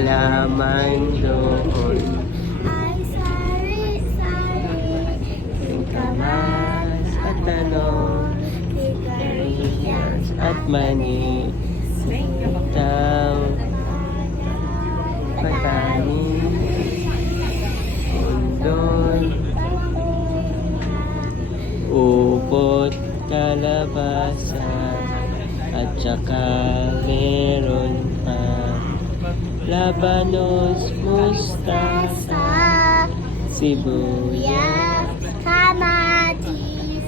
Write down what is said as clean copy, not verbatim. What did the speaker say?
halaman doon. Ay sari-sari, Kamas at tanong, sigarilyas at mani, taw, patani, undon, upot, kalabasa, at saka meron pa labanos, mustasa, sibuyas, kamatis,